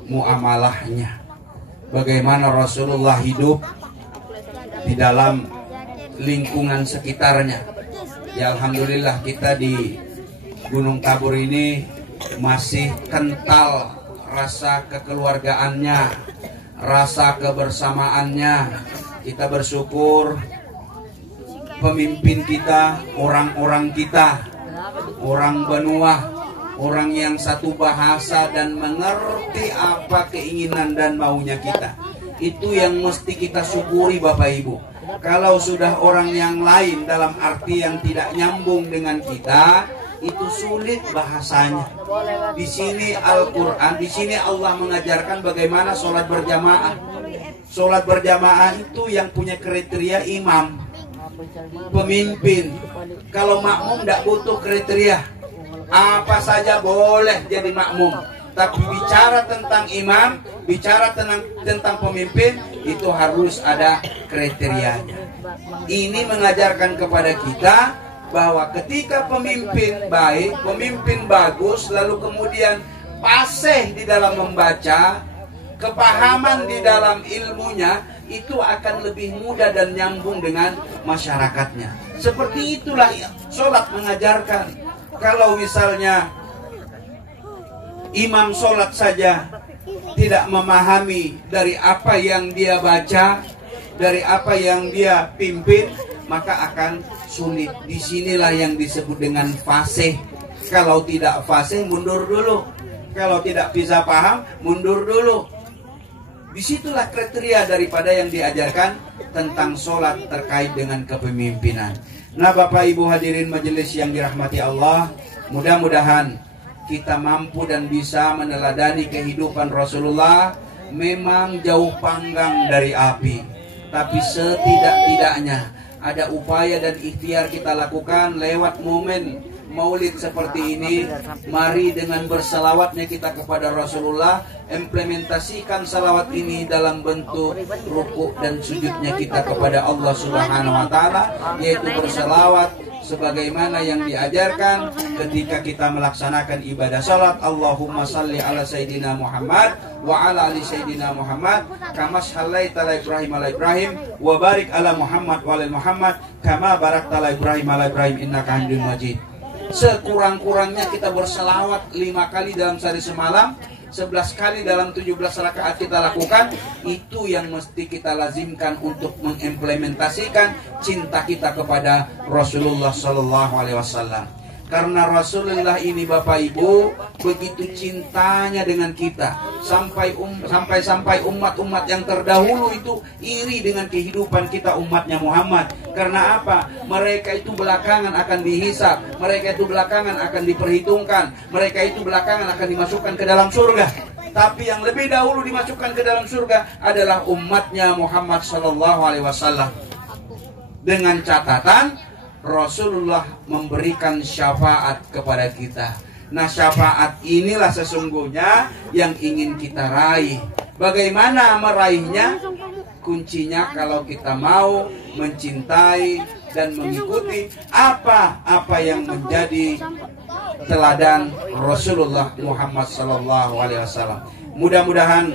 muamalahnya. Bagaimana Rasulullah hidup di dalam lingkungan sekitarnya. Ya alhamdulillah kita di Gunung Tabur ini masih kental rasa kekeluargaannya, rasa kebersamaannya. Kita bersyukur pemimpin kita, orang-orang kita, orang benua, orang yang satu bahasa dan mengerti apa keinginan dan maunya kita. Itu yang mesti kita syukuri Bapak Ibu. Kalau sudah orang yang lain dalam arti yang tidak nyambung dengan kita, itu sulit bahasanya. Di sini Al-Quran, di sini Allah mengajarkan bagaimana sholat berjamaah. Sholat berjamaah itu yang punya kriteria imam, pemimpin. Kalau makmum tidak butuh kriteria, apa saja boleh jadi makmum. Tapi bicara tentang imam, bicara tentang pemimpin, itu harus ada kriterianya. Ini mengajarkan kepada kita bahwa ketika pemimpin baik, pemimpin bagus, lalu kemudian fasih di dalam membaca, kepahaman di dalam ilmunya, itu akan lebih mudah dan nyambung dengan masyarakatnya. Seperti itulah sholat mengajarkan. Kalau misalnya imam sholat saja tidak memahami dari apa yang dia baca, dari apa yang dia pimpin, maka akan sulit. Disinilah yang disebut dengan fasih. Kalau tidak fasih, mundur dulu. Kalau tidak bisa paham, mundur dulu. Disitulah kriteria daripada yang diajarkan tentang sholat terkait dengan kepemimpinan. Nah, Bapak Ibu hadirin majelis yang dirahmati Allah, mudah-mudahan kita mampu dan bisa meneladani kehidupan Rasulullah. Memang jauh panggang dari api, tapi setidak-tidaknya ada upaya dan ikhtiar kita lakukan lewat momen Maulid seperti ini. Mari dengan bersalawatnya kita kepada Rasulullah, implementasikan salawat ini dalam bentuk ruku dan sujudnya kita kepada Allah Subhanahu wa taala, yaitu bersalawat sebagaimana yang diajarkan ketika kita melaksanakan ibadah salat. Allahumma salli ala Sayyidina Muhammad wa ala ali Sayyidina Muhammad kama shallaita ala Ibrahim ala Ibrahim wa barik ala Muhammad wa ala Muhammad kama barakta ala Ibrahim ala Ibrahim innaka Hamidum Majid. Sekurang-kurangnya kita berselawat 5 kali dalam sehari semalam, 11 kali dalam 17 rakaat kita lakukan. Itu yang mesti kita lazimkan untuk mengimplementasikan cinta kita kepada Rasulullah SAW. Karena Rasulullah ini Bapak Ibu begitu cintanya dengan kita, sampai umat-umat yang terdahulu itu iri dengan kehidupan kita umatnya Muhammad. Karena apa? Mereka itu belakangan akan dihisab, mereka itu belakangan akan diperhitungkan, mereka itu belakangan akan dimasukkan ke dalam surga. Tapi yang lebih dahulu dimasukkan ke dalam surga adalah umatnya Muhammad SAW. Dengan catatan Rasulullah memberikan syafaat kepada kita. Nah, syafaat inilah sesungguhnya yang ingin kita raih. Bagaimana meraihnya? Kuncinya kalau kita mau mencintai dan mengikuti apa yang menjadi teladan Rasulullah Muhammad SAW. Mudah-mudahan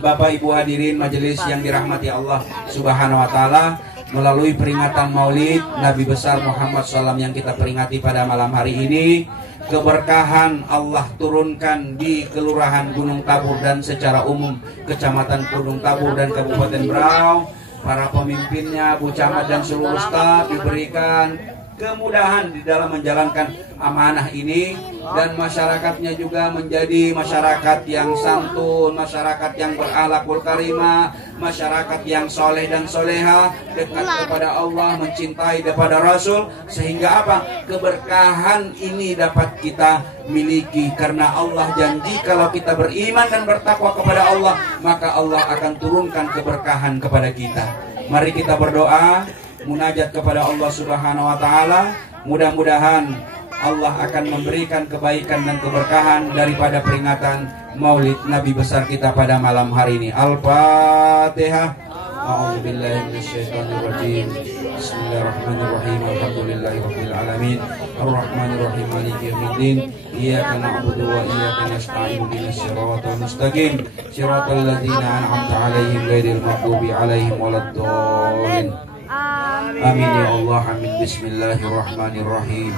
Bapak Ibu hadirin majelis yang dirahmati Allah Subhanahu wa taala, melalui peringatan Maulid Nabi besar Muhammad SAW yang kita peringati pada malam hari ini, keberkahan Allah turunkan di Kelurahan Gunung Tabur dan secara umum Kecamatan Gunung Tabur dan Kabupaten Berau. Para pemimpinnya, Bu Camat dan seluruh staf diberikan kemudahan di dalam menjalankan amanah ini, dan masyarakatnya juga menjadi masyarakat yang santun, masyarakat yang berakhlakul karimah, masyarakat yang soleh dan soleha, dekat kepada Allah, mencintai kepada Rasul, sehingga apa? Keberkahan ini dapat kita miliki karena Allah janji kalau kita beriman dan bertakwa kepada Allah, maka Allah akan turunkan keberkahan kepada kita. Mari kita berdoa, munajat kepada Allah Subhanahu wa taala. Mudah-mudahan Allah akan memberikan kebaikan dan keberkahan daripada peringatan Maulid Nabi besar kita pada malam hari ini. Al-Fatihah. A'udzubillahi minasyaitonirrajim. Bismillahirrahmanirrahim. Alhamdulillahirabbil alamin. Arrahmanirrahim. Maliki yaumiddin. Iyyaka na'budu wa iyyaka nasta'in. Ihdinas siratal mustaqim. Siratal ladzina an'amta 'alaihim ghairil maghdubi 'alaihim waladdallin. Amin ya Allah. Amin. Bismillahirrahmanirrahim.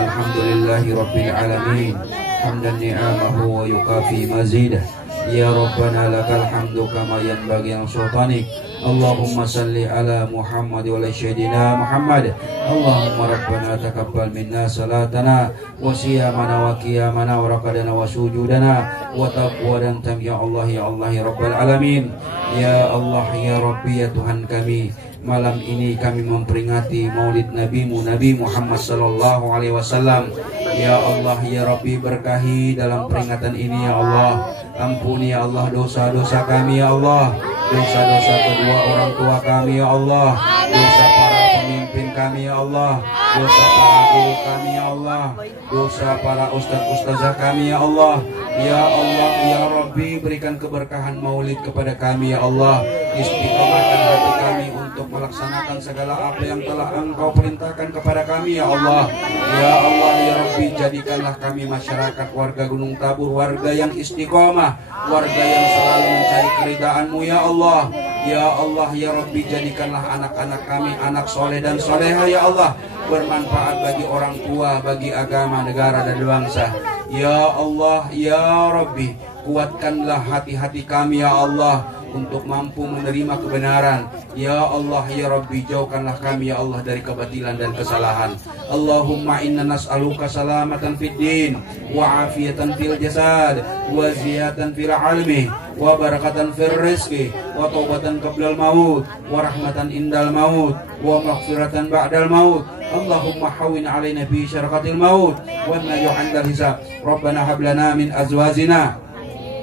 Alhamdulillahi rabbil alamin. Hamdan ni'amahu wa yukafi mazidah. Ya Rabbana lakal hamdu kama yanbaghi li sultanik. Allahumma salli ala Muhammad wa ala sayyidina Muhammad. Allahumma rabbana taqabbal minna salatana wa siyamana wa qiyamana wa raqadana wa sujudana wa taqwadan tam ya Allah ya rabbal alamin. Ya Allah ya Rabbi ya Tuhan kami, malam ini kami memperingati Maulid Nabimu Nabi Muhammad sallallahu alaihi wasallam. Ya Allah ya Rabbi, berkahi dalam peringatan ini ya Allah. Ampuni ya Allah dosa-dosa kami ya Allah, dosa-dosa kedua orang tua kami ya Allah, dosa para pemimpin kami ya Allah, dosa para guru kami ya Allah, dosa para ustaz-ustazah kami ya Allah. Ya Allah ya Rabbi, berikan keberkahan Maulid kepada kami ya Allah. Istiqomahkan hati kami untuk melaksanakan segala apa yang telah Engkau perintahkan kepada kami ya Allah. Ya Allah ya Rabbi, jadikanlah kami masyarakat warga Gunung Tabur warga yang istiqomah, warga yang selalu mencari keridhaan-Mu ya Allah. Ya Allah ya Rabbi, jadikanlah anak-anak kami anak soleh dan soleha ya Allah, bermanfaat bagi orang tua, bagi agama, negara dan bangsa. Ya Allah ya Rabbi, kuatkanlah hati-hati kami ya Allah untuk mampu menerima kebenaran. Ya Allah ya Rabbi, jauhkanlah kami ya Allah dari kebatilan dan kesalahan. Allahumma inna nas'aluka salamatan fid din wa afiyatan fil jasad wa ziyatan fil ilmi wa barakatan fil rizqi wa taubatan qablal maut wa rahmatan indal maut wa maghfiratan ba'dal maut. Allahumma hawwin 'alaina fi syarqatil maut wa najih 'indal hisab. Rabbana hab lana min azwajina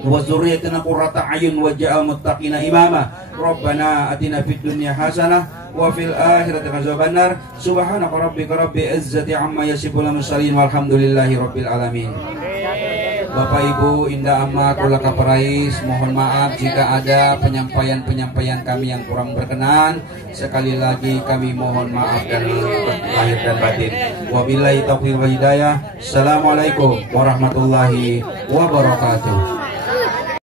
wa dzurriyyatina qurrata a'yun waj'al muttaqina imama. Rabbana atina fid dunya hasanah wa fil akhirati hasanah. Subhanaka rabbika rabbil izzati amma yasifun mursalin walhamdulillahi rabbil alamin. Bapak Ibu, Indah Amat, Ulaka Perais, mohon maaf jika ada penyampaian-penyampaian kami yang kurang berkenan. Sekali lagi kami mohon maaf dari lahir dan batin. Wabillahi taufiq wal hidayah. Assalamualaikum warahmatullahi wabarakatuh.